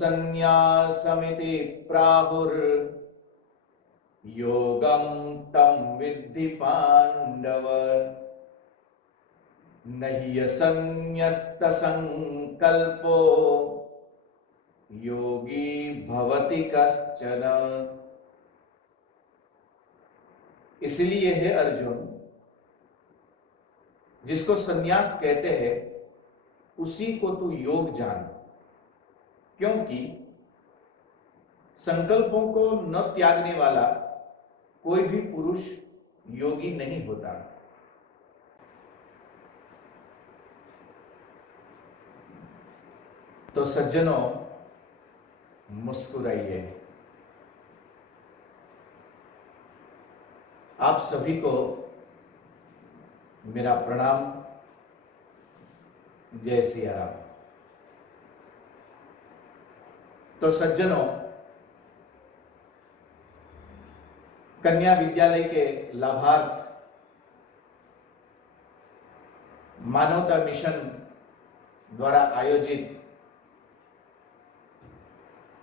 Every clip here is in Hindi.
संन्यासमिति प्राहुर् योगं तं विद्धि पांडव नहि असन्न्यस्त संकल्पो योगी भवति कश्चन। इसलिए है अर्जुन, जिसको संन्यास कहते हैं उसी को तू योग जान, क्योंकि संकल्पों को न त्यागने वाला कोई भी पुरुष योगी नहीं होता। तो सज्जनों, मुस्कुराइए। आप सभी को मेरा प्रणाम। जय सिया राम। तो सज्जनों, कन्या विद्यालय के लाभार्थ मानवता मिशन द्वारा आयोजित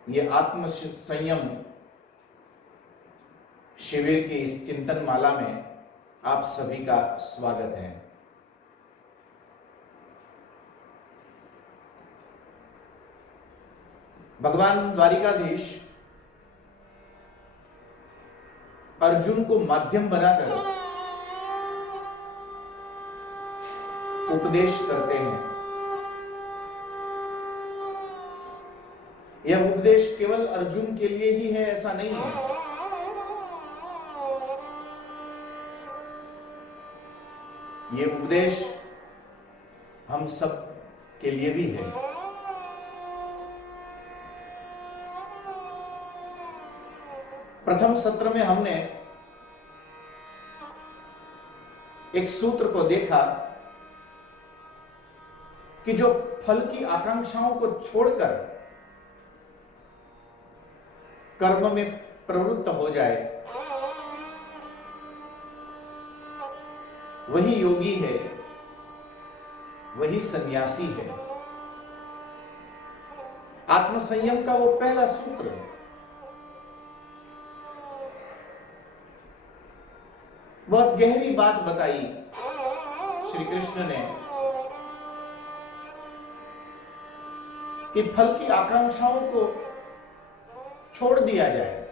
ये आत्म संयम शिविर की इस चिंतन माला में आप सभी का स्वागत है। भगवान द्वारिकाधीश अर्जुन को माध्यम बनाकर उपदेश करते हैं। यह उपदेश केवल अर्जुन के लिए ही है ऐसा नहीं है। यह उपदेश हम सब के लिए भी है। प्रथम सत्र में हमने एक सूत्र को देखा कि जो फल की आकांक्षाओं को छोड़कर कर्म में प्रवृत्त हो जाए वही योगी है, वही सन्यासी है। आत्मसंयम का वो पहला सूत्र है। बहुत गहरी बात बताई श्री कृष्ण ने कि फल की आकांक्षाओं को छोड़ दिया जाए।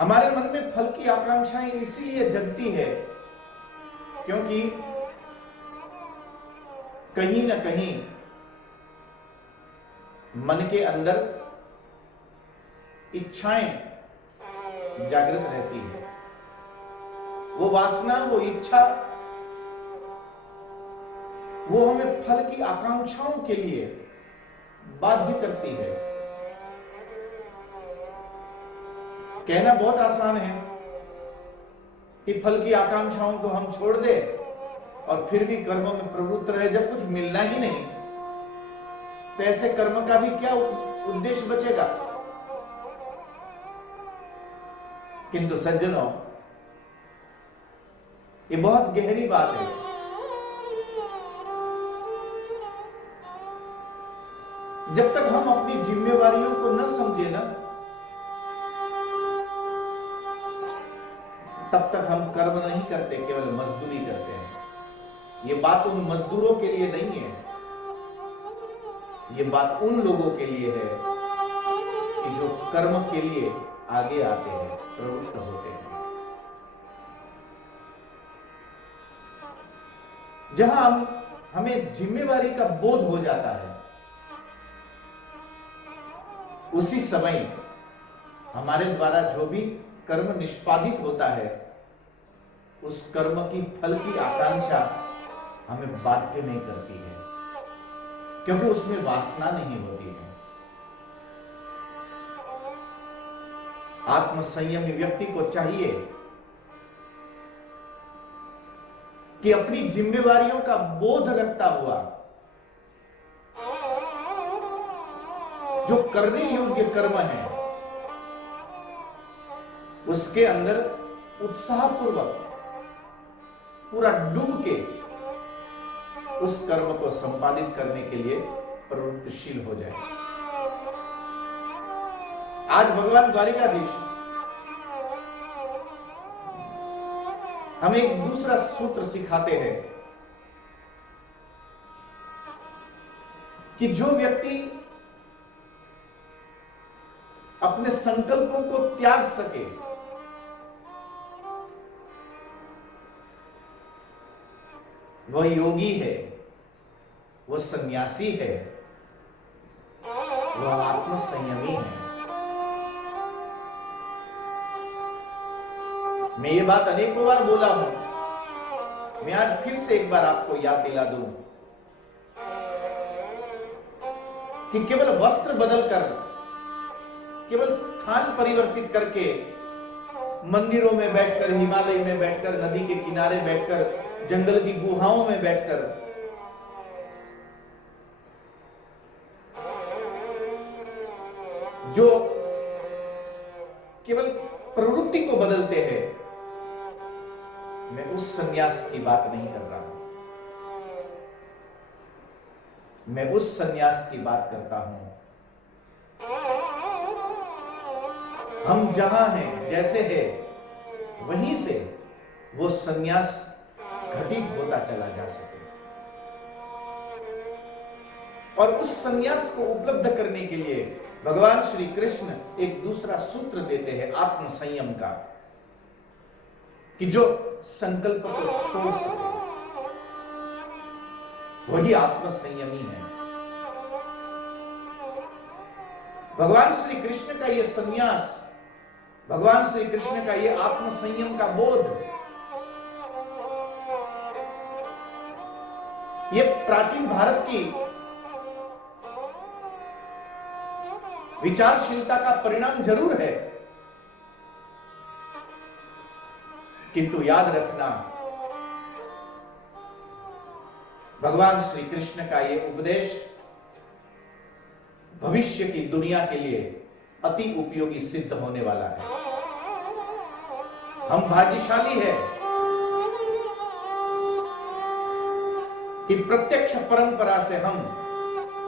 हमारे मन में फल की आकांक्षाएं इसीलिए जगती है क्योंकि कहीं ना कहीं मन के अंदर इच्छाएं जागृत रहती है। वो वासना, वो इच्छा, वो हमें फल की आकांक्षाओं के लिए बाध्य करती है। कहना बहुत आसान है कि फल की आकांक्षाओं को हम छोड़ दें और फिर भी कर्मों में प्रवृत्त रहे। जब कुछ मिलना ही नहीं तो ऐसे कर्म का भी क्या उद्देश्य बचेगा। किंतु सज्जनों, ये बहुत गहरी बात है। जब तक हम अपनी जिम्मेवारियों को न समझे ना, तब तक हम कर्म नहीं करते, केवल मजदूरी करते हैं। ये बात उन मजदूरों के लिए नहीं है, ये बात उन लोगों के लिए है कि जो कर्म के लिए आगे आते हैं, प्रवृत्त होते हैं। जहां हमें जिम्मेवारी का बोध हो जाता है, उसी समय हमारे द्वारा जो भी कर्म निष्पादित होता है, उस कर्म की फल की आकांक्षा हमें बाध्य नहीं करती है, क्योंकि उसमें वासना नहीं होती है। आत्मसंयमी व्यक्ति को चाहिए कि अपनी जिम्मेवारियों का बोध रखता हुआ जो करने योग्य कर्म है उसके अंदर उत्साहपूर्वक पूरा डूब के उस कर्म को संपादित करने के लिए प्रवृत्तिशील हो जाए। आज भगवान द्वारिकाधीश हमें एक दूसरा सूत्र सिखाते हैं कि जो व्यक्ति अपने संकल्पों को त्याग सके, वह योगी है, वह सन्यासी है, वह आत्मसंयमी है। मैं ये बात अनेकों बार बोला हूं, मैं आज फिर से एक बार आपको याद दिला दूं कि केवल वस्त्र बदलकर, केवल स्थान परिवर्तित करके, मंदिरों में बैठकर, हिमालय में बैठकर, नदी के किनारे बैठकर, जंगल की गुहाओं में बैठकर जो केवल प्रवृत्ति को बदलते हैं, मैं उस सन्यास की बात नहीं कर रहा हूं। मैं उस सन्यास की बात करता हूं, हम जहां हैं, जैसे हैं, वहीं से वो सन्यास घटित होता चला जा सके। और उस सन्यास को उपलब्ध करने के लिए भगवान श्री कृष्ण एक दूसरा सूत्र देते हैं आत्म संयम का, कि जो संकल्प को छोड़ सके वही आत्म संयमी है। भगवान श्री कृष्ण का यह सन्यास, भगवान श्री कृष्ण का यह आत्म संयम का बोध, यह प्राचीन भारत की विचारशीलता का परिणाम जरूर है, किंतु याद रखना, भगवान श्री कृष्ण का यह उपदेश भविष्य की दुनिया के लिए अति उपयोगी सिद्ध होने वाला है। हम भाग्यशाली हैं कि प्रत्यक्ष परंपरा से हम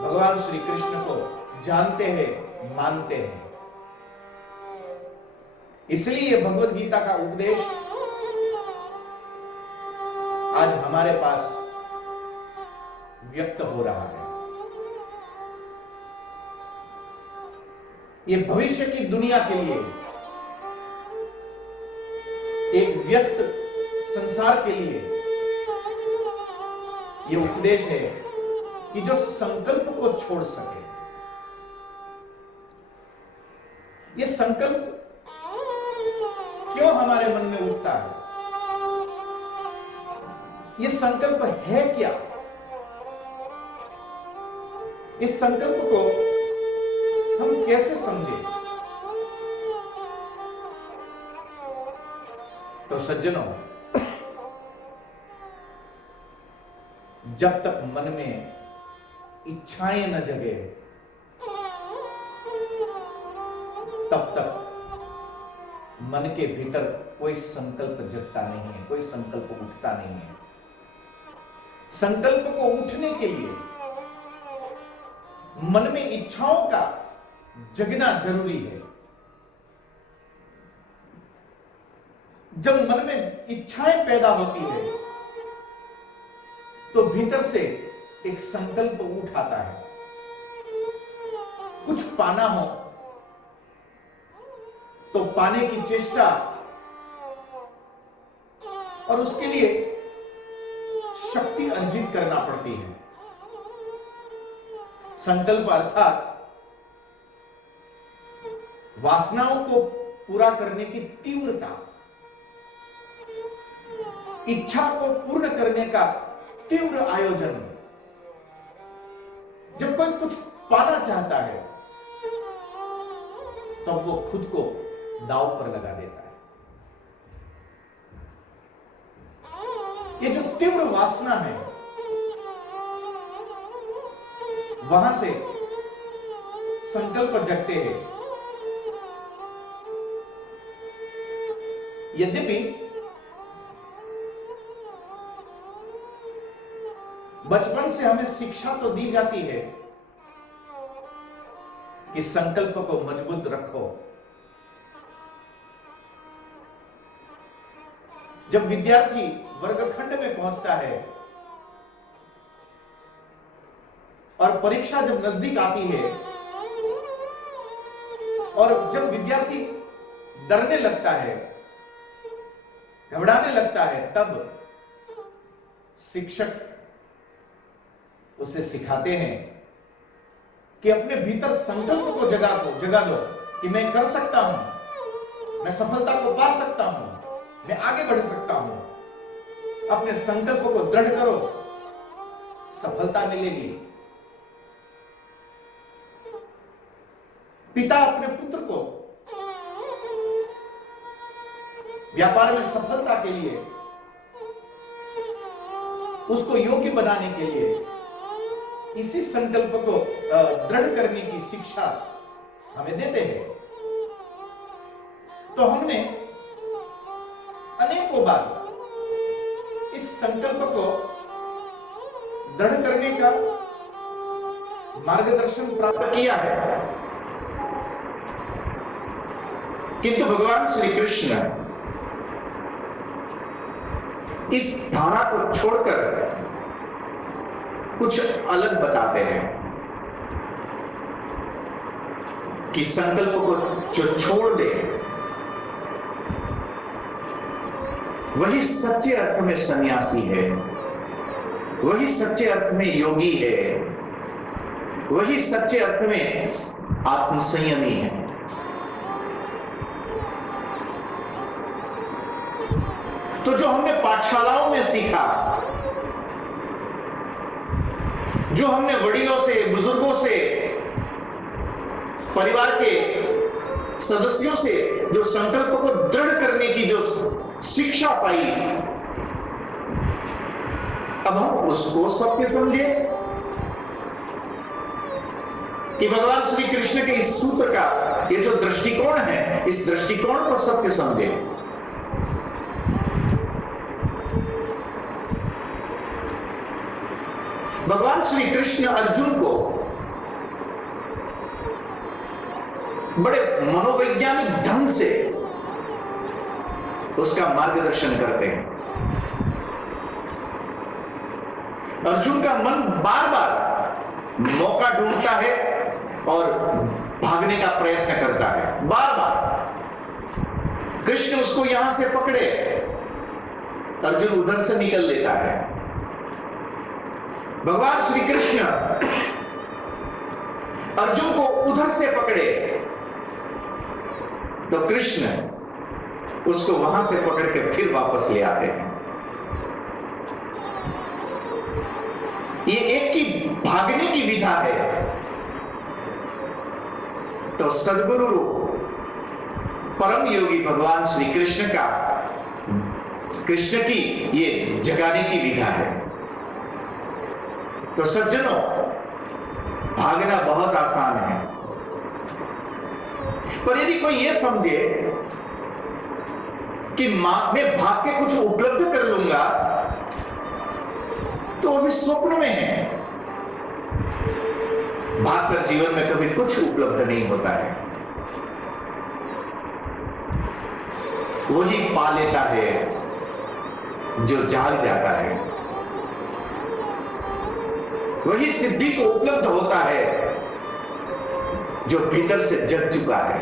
भगवान श्री कृष्ण को जानते हैं, मानते हैं। इसलिए भगवत गीता का उपदेश आज हमारे पास व्यक्त हो रहा है। यह भविष्य की दुनिया के लिए, एक व्यस्त संसार के लिए यह उपदेश है कि जो संकल्प को छोड़ सके। यह संकल्प क्यों हमारे मन में उठता है? यह संकल्प है क्या? इस संकल्प को हम कैसे समझें? तो सज्जनों, जब तक मन में इच्छाएं न जगे, तब तक मन के भीतर कोई संकल्प जगता नहीं है, कोई संकल्प उठता नहीं है। संकल्प को उठने के लिए मन में इच्छाओं का जगना जरूरी है। जब मन में इच्छाएं पैदा होती है तो भीतर से एक संकल्प उठ आता है। कुछ पाना हो तो पाने की चेष्टा, और उसके लिए शक्ति अर्जित करना पड़ती है। संकल्प अर्थात वासनाओं को पूरा करने की तीव्रता, इच्छा को पूर्ण करने का तीव्र आयोजन। जब कोई कुछ पाना चाहता है तो वो खुद को दांव पर लगा देता है। ये जो तीव्र वासना है, वहां से संकल्प जगते हैं। यद्यपि बचपन से हमें शिक्षा तो दी जाती है कि संकल्प को मजबूत रखो। जब विद्यार्थी वर्गखंड में पहुंचता है और परीक्षा जब नजदीक आती है और जब विद्यार्थी डरने लगता है, घबराने लगता है, तब शिक्षक उसे सिखाते हैं कि अपने भीतर संकल्प को जगा दो कि मैं कर सकता हूं, मैं सफलता को पा सकता हूं, मैं आगे बढ़ सकता हूं। अपने संकल्प को दृढ़ करो, सफलता मिलेगी। पिता अपने पुत्र को व्यापार में सफलता के लिए, उसको योग्य बनाने के लिए इसी संकल्प को दृढ़ करने की शिक्षा हमें देते हैं। तो हमने अनेकों बार इस संकल्प को दृढ़ करने का मार्गदर्शन प्राप्त किया है, किंतु भगवान श्री कृष्ण इस धारा को छोड़कर कुछ अलग बताते हैं कि संकल्प को जो छोड़ दे वही सच्चे अर्थ में सन्यासी है, वही सच्चे अर्थ में योगी है, वही सच्चे अर्थ में आत्मसंयमी है। तो जो हमने पाठशालाओं में सीखा, जो हमने वडीलों से, बुजुर्गों से, परिवार के सदस्यों से जो संकल्प को दृढ़ करने की जो शिक्षा पाई, अब हम उसको सत्य समझे कि भगवान श्री कृष्ण के इस सूत्र का ये जो दृष्टिकोण है, इस दृष्टिकोण को सत्य समझे। भगवान श्री कृष्ण अर्जुन को बड़े मनोवैज्ञानिक ढंग से उसका मार्गदर्शन करते हैं। अर्जुन का मन बार बार मौका ढूंढता है और भागने का प्रयत्न करता है, बार बार। कृष्ण उसको यहां से पकड़े, अर्जुन उधर से निकल लेता है। भगवान श्री कृष्ण अर्जुन को उधर से पकड़े तो कृष्ण उसको वहां से पकड़ के फिर वापस ले आते हैं। ये एक की भागने की विधा है। तो सद्गुरु परम योगी भगवान श्री कृष्ण का, कृष्ण की ये जगाने की विधा है। तो सज्जनों, भागना बहुत आसान है, पर यदि कोई यह समझे कि मैं भाग के कुछ उपलब्ध कर लूंगा, तो अभी स्वप्न में है। भागकर जीवन में कभी कुछ उपलब्ध नहीं होता है। वही पा लेता है जो जाग जाता है, वही सिद्धि को उपलब्ध होता है जो भीतर से जग चुका है।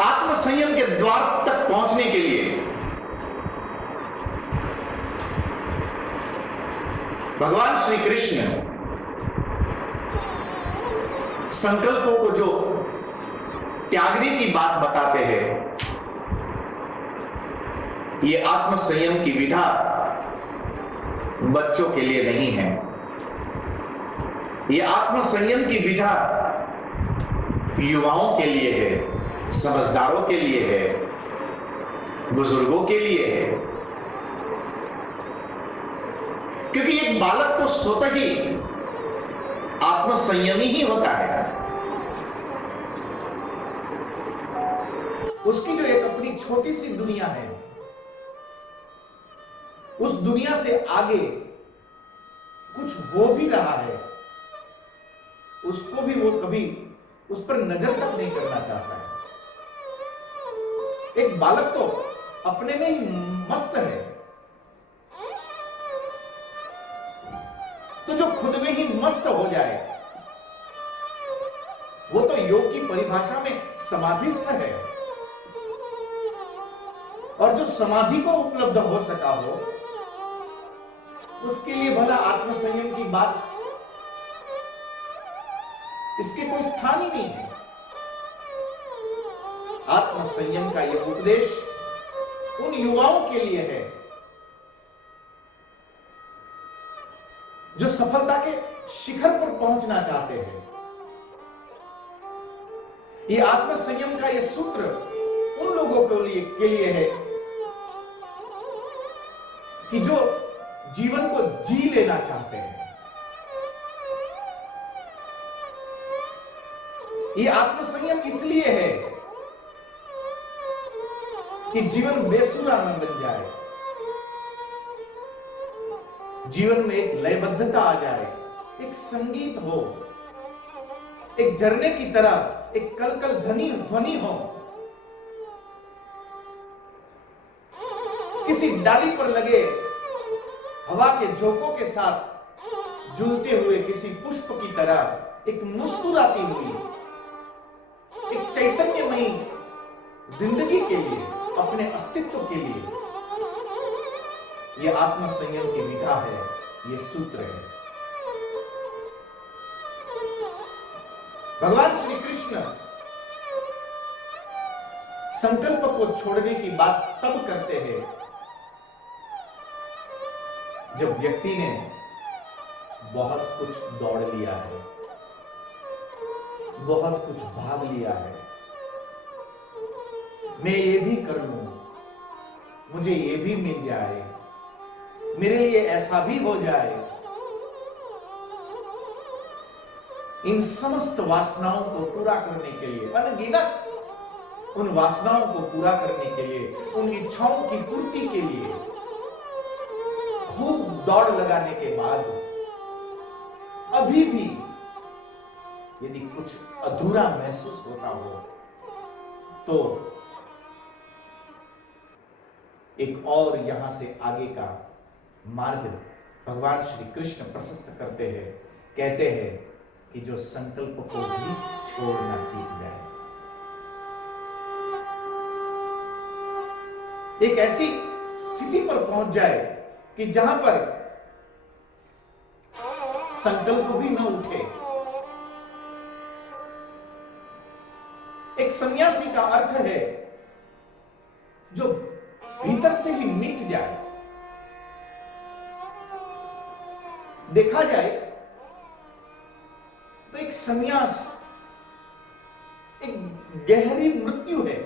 आत्मसंयम के द्वार तक पहुंचने के लिए भगवान श्री कृष्ण संकल्पों को जो त्यागने की बात बताते हैं, ये आत्मसंयम की विधा बच्चों के लिए नहीं है। ये आत्मसंयम की विधा युवाओं के लिए है, समझदारों के लिए है, बुजुर्गों के लिए है। क्योंकि एक बालक तो स्वतः ही आत्मसंयमी ही होता है। उसकी जो एक अपनी छोटी सी दुनिया है, उस दुनिया से आगे कुछ हो भी रहा है, उसको भी वो कभी उस पर नजर तक नहीं करना चाहता है। एक बालक तो अपने में ही मस्त है, तो जो खुद में ही मस्त हो जाए वो तो योग की परिभाषा में समाधिस्थ है। और जो समाधि को उपलब्ध हो सका हो, उसके लिए भला आत्मसंयम की बात, इसके कोई स्थान ही नहीं है। आत्मसंयम का यह उपदेश उन युवाओं के लिए है जो सफलता के शिखर पर पहुंचना चाहते हैं। यह आत्मसंयम का यह सूत्र उन लोगों के लिए है कि जो जीवन को जी लेना चाहते हैं। यह आत्मसंयम इसलिए है कि जीवन बेसुरा न बन जाए, जीवन में एक लयबद्धता आ जाए, एक संगीत हो, एक झरने की तरह एक कलकल ध्वनि हो, किसी डाली पर लगे हवा के झोंकों के साथ झूलते हुए किसी पुष्प की तरह एक मुस्कुराती हुई, एक चैतन्यमयी जिंदगी के लिए, अपने अस्तित्व के लिए यह आत्मसंयम की विधा है, यह सूत्र है। भगवान श्री कृष्ण संकल्प को छोड़ने की बात तब करते हैं जब व्यक्ति ने बहुत कुछ दौड़ लिया है, बहुत कुछ भाग लिया है। मैं ये भी कर लूं, मुझे ये भी मिल जाए, मेरे लिए ऐसा भी हो जाए। इन समस्त वासनाओं को पूरा करने के लिए, अनगिनत उन वासनाओं को पूरा करने के लिए, उन इच्छाओं की पूर्ति के लिए खूब दौड़ लगाने के बाद अभी भी यदि कुछ अधूरा महसूस होता हो तो एक और यहां से आगे का मार्ग भगवान श्री कृष्ण प्रशस्त करते हैं। कहते हैं कि जो संकल्प को भी छोड़ना सीख जाए, एक ऐसी स्थिति पर पहुंच जाए कि जहां पर संकल्प भी न उठे। एक सन्यासी का अर्थ है जो भीतर से ही मिट जाए। देखा जाए तो एक सन्यास एक गहरी मृत्यु है।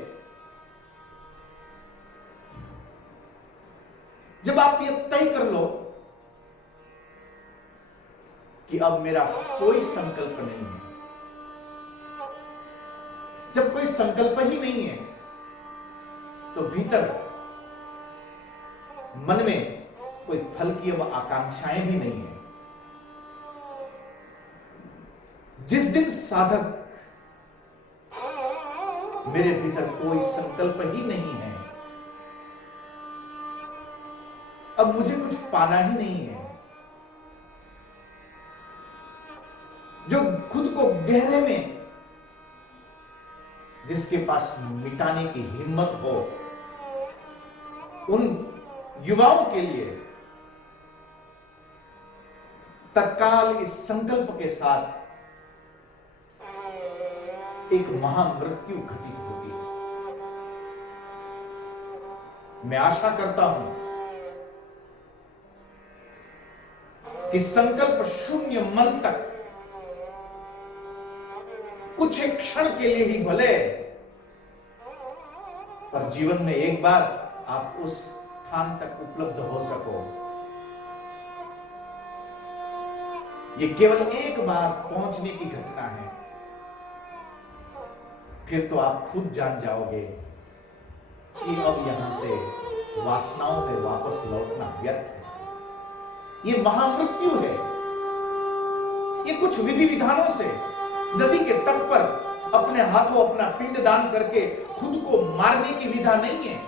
जब आप ये तय कर लो कि अब मेरा कोई संकल्प नहीं है, जब कोई संकल्प ही नहीं है तो भीतर मन में कोई फल की अब आकांक्षाएं भी नहीं है। जिस दिन साधक मेरे भीतर कोई संकल्प ही नहीं है, अब मुझे कुछ पाना ही नहीं है, जो खुद को गहरे में जिसके पास मिटाने की हिम्मत हो, उन युवाओं के लिए तत्काल इस संकल्प के साथ एक महामृत्यु घटित होगी। मैं आशा करता हूं कि संकल्प शून्य मन तक कुछ एक क्षण के लिए ही भले, पर जीवन में एक बार आप उस स्थान तक उपलब्ध हो सको। ये केवल एक बार पहुंचने की घटना है, फिर तो आप खुद जान जाओगे कि अब यहां से वासनाओं में वापस लौटना व्यर्थ है। ये महामृत्यु है। ये कुछ विधि विधानों से नदी के तट पर अपने हाथों अपना पिंड दान करके खुद को मारने की विधा नहीं है।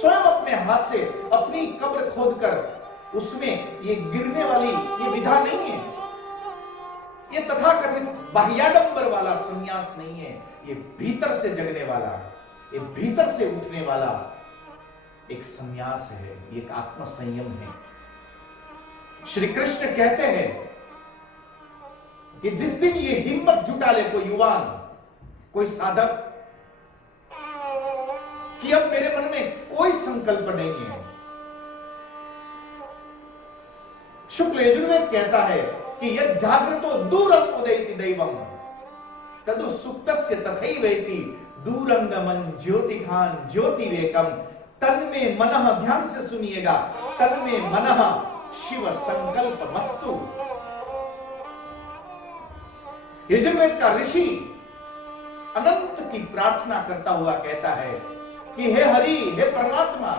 स्वयं अपने हाथ से अपनी कब्र खोदकर उसमें ये गिरने वाली ये विधा नहीं है। ये तथाकथित बाह्याडंबर वाला संन्यास नहीं है। ये भीतर से जगने वाला, ये भीतर से उठने वाला एक संन्यास है, एक आत्म संयम है। श्री कृष्ण कहते हैं कि जिस दिन ये हिम्मत जुटा ले कोई युवान, कोई साधक, कि अब मेरे मन में कोई संकल्प नहीं है। शुक्ल यजुर्वेद कहता है कि यद जागृतो दूरम उदयति दैवम तदु सुप्तस्य तथैवेति दूरंगमन ज्योतिघान ज्योतिरेकम। तन्मे मनः, ध्यान से सुनिएगा, तन्मे मनः शिव संकल्प मस्तु। यजुर्वेद का ऋषि अनंत की प्रार्थना करता हुआ कहता है कि हे हरि, हे परमात्मा,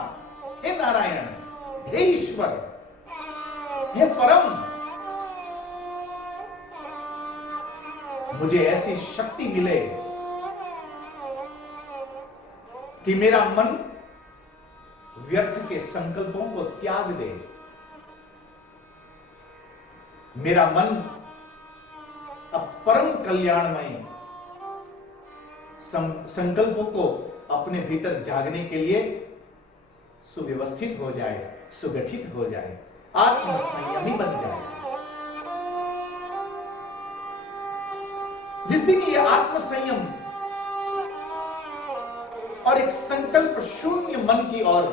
हे नारायण, हे ईश्वर, हे परम, मुझे ऐसी शक्ति मिले कि मेरा मन व्यर्थ के संकल्पों को त्याग दे। मेरा मन अब परम कल्याणमय संकल्पों को अपने भीतर जागने के लिए सुव्यवस्थित हो जाए, सुगठित हो जाए, आत्म संयमी बन जाए। जिस दिन ये आत्म संयम और एक संकल्प शून्य मन की ओर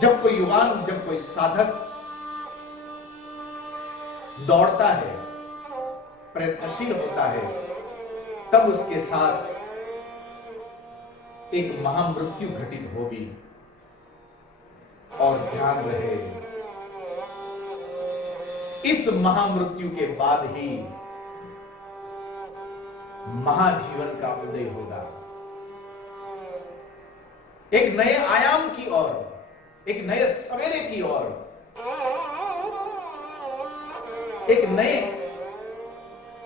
जब कोई युवान, जब कोई साधक दौड़ता है, प्रयत्नशील होता है, तब उसके साथ एक महामृत्यु घटित होगी। और ध्यान रहे, इस महामृत्यु के बाद ही महाजीवन का उदय होगा। एक नए आयाम की ओर, एक नए सवेरे की ओर, एक नए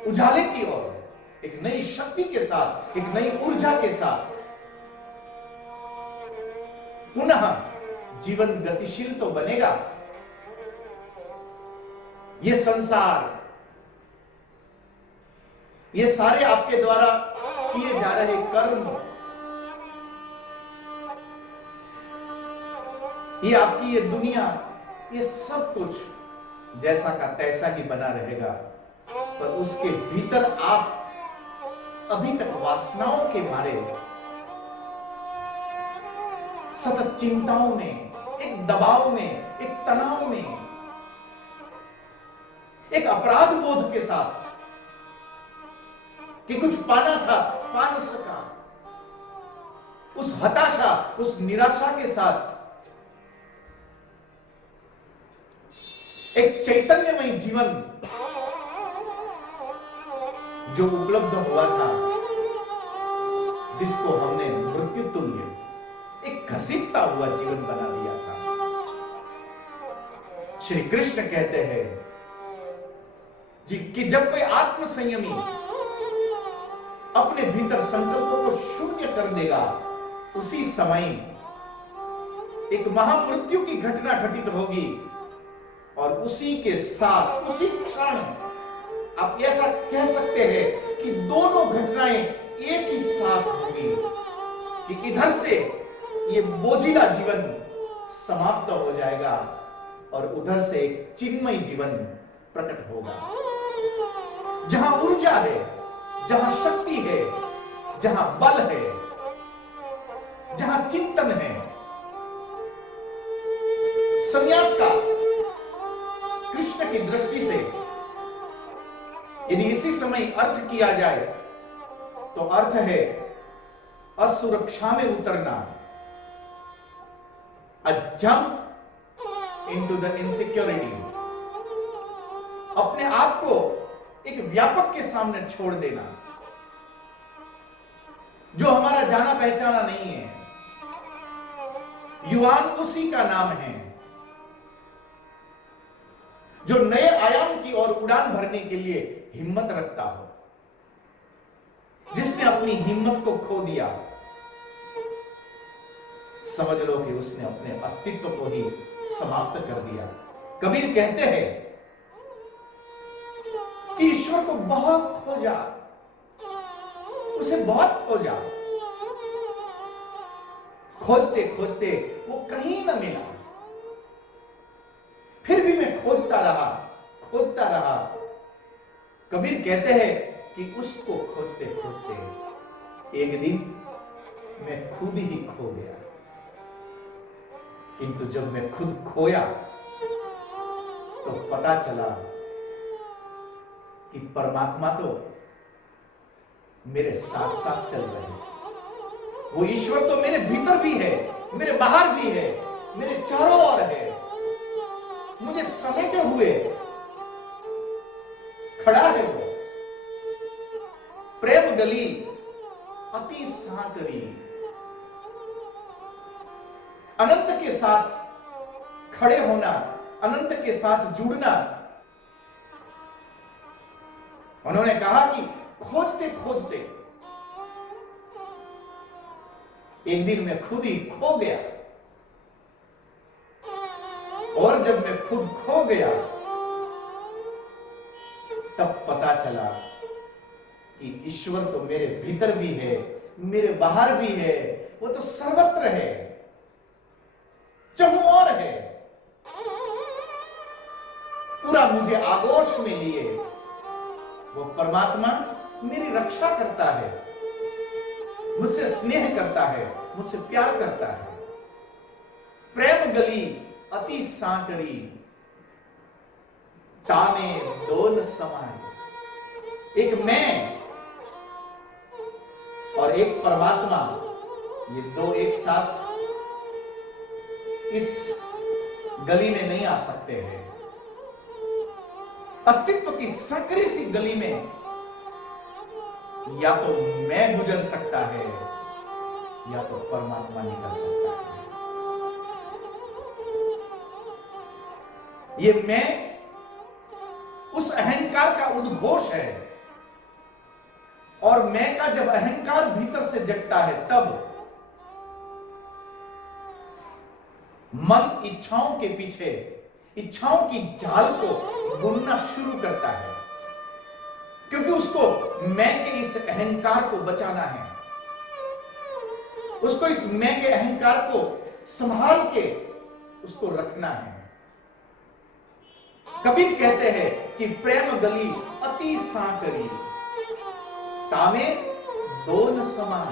उजाले की ओर, एक नई शक्ति के साथ, एक नई ऊर्जा के साथ पुनः जीवन गतिशील तो बनेगा। ये संसार, ये सारे आपके द्वारा किए जा रहे कर्म, ये आपकी ये दुनिया, ये सब कुछ जैसा का तैसा ही बना रहेगा। पर उसके भीतर आप अभी तक वासनाओं के मारे सतत चिंताओं में, एक दबाव में, एक तनाव में, एक अपराध बोध के साथ कि कुछ पाना था, पा न सका, उस हताशा, उस निराशा के साथ एक चैतन्यमय जीवन जो उपलब्ध हुआ था, जिसको हमने मृत्यु तुल्य एक घसीटता हुआ जीवन बना दिया था। श्री कृष्ण कहते हैं जी कि जब कोई आत्म संयमी अपने भीतर संकल्पों को शून्य कर देगा, उसी समय एक महामृत्यु की घटना घटित होगी। और उसी के साथ, उसी क्षण आप ऐसा कह सकते हैं कि दोनों घटनाएं एक ही साथ होंगी कि इधर से ये बोझिला जीवन समाप्त हो जाएगा और उधर से एक चिन्मय जीवन प्रकट होगा, जहां ऊर्जा है, जहां शक्ति है, जहां बल है, जहां चिंतन है। संन्यास का कृष्ण की दृष्टि से यदि इसी समय अर्थ किया जाए तो अर्थ है असुरक्षा में उतरना, a jump into the insecurity, अपने आप को एक व्यापक के सामने छोड़ देना। जो हमारा जाना पहचाना नहीं है। युवान उसी का नाम है जो नए आयाम की ओर उड़ान भरने के लिए हिम्मत रखता हो, जिसने अपनी हिम्मत को खो दिया, समझ लो कि उसने अपने अस्तित्व को ही समाप्त कर दिया। कबीर कहते हैं कि ईश्वर को बहुत खोजा, उसे बहुत खोजा, खोजते खोजते वो कहीं न मिला। फिर भी मैं खोजता रहा, खोजता रहा। कबीर कहते हैं कि उसको खोजते खोजते एक दिन मैं खुद ही खो गया। किंतु जब मैं खुद खोया तो पता चला कि परमात्मा तो मेरे साथ साथ चल रहे हैं। वो ईश्वर तो मेरे भीतर भी है, मेरे बाहर भी है, मेरे चारों ओर है, मुझे समेटे हुए खड़ा है। वो प्रेम गली अति साकरी, अनंत के साथ खड़े होना, अनंत के साथ जुड़ना। उन्होंने कहा कि खोजते खोजते एक दिन मैं खुद ही खो गया, और जब मैं खुद खो गया तब पता चला कि ईश्वर तो मेरे भीतर भी है, मेरे बाहर भी है, वो तो सर्वत्र है, चहुं ओर है। पूरा मुझे आगोश में लिए वो परमात्मा मेरी रक्षा करता है, मुझसे स्नेह करता है, मुझसे प्यार करता है। प्रेम गली अति सांकरी, तामे दोन समाए। एक मैं और एक परमात्मा, ये दो एक साथ इस गली में नहीं आ सकते हैं। अस्तित्व की संकरी सी गली में या तो मैं गुजर सकता है या तो परमात्मा निकल सकता है। ये मैं उस अहंकार का उद्घोष है, और मैं का जब अहंकार भीतर से जगता है तब मन इच्छाओं के पीछे, इच्छाओं की जाल को बुनना शुरू करता है, क्योंकि उसको मैं के इस अहंकार को बचाना है, उसको इस मैं के अहंकार को संभाल के उसको रखना है। कबीर कहते हैं कि प्रेम गली अति सांकरी, तामे दोन समान।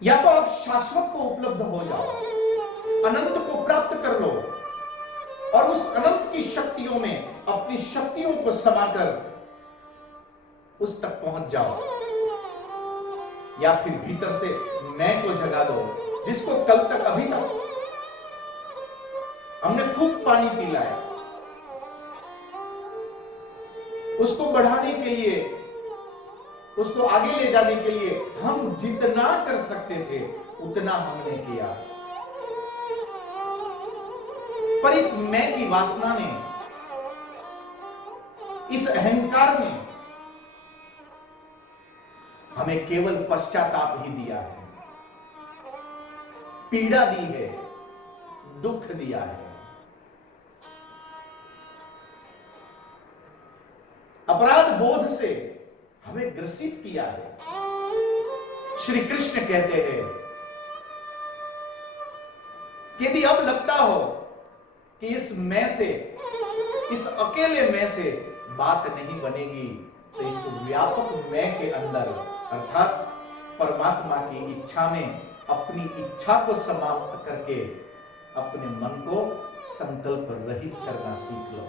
या तो आप शाश्वत को उपलब्ध हो जाओ, अनंत को प्राप्त कर लो, और उस अनंत की शक्तियों में अपनी शक्तियों को समाकर उस तक पहुंच जाओ, या फिर भीतर से मैं को जगा दो, जिसको कल तक, अभी तक हमने खूब पानी पिलाया, उसको बढ़ाने के लिए, उसको आगे ले जाने के लिए हम जितना कर सकते थे उतना हमने किया, पर इस मैं की वासना ने, इस अहंकार ने हमें केवल पश्चाताप ही दिया है, पीड़ा दी है, दुख दिया है। अपराध बोध से हमें ग्रसित किया है। श्री कृष्ण कहते हैं कि यदि अब लगता हो कि इस मैं से, इस अकेले मैं से बात नहीं बनेगी, तो इस व्यापक मैं के अंदर, अर्थात परमात्मा की इच्छा में अपनी इच्छा को समाप्त करके अपने मन को संकल्प रहित करना सीख लो।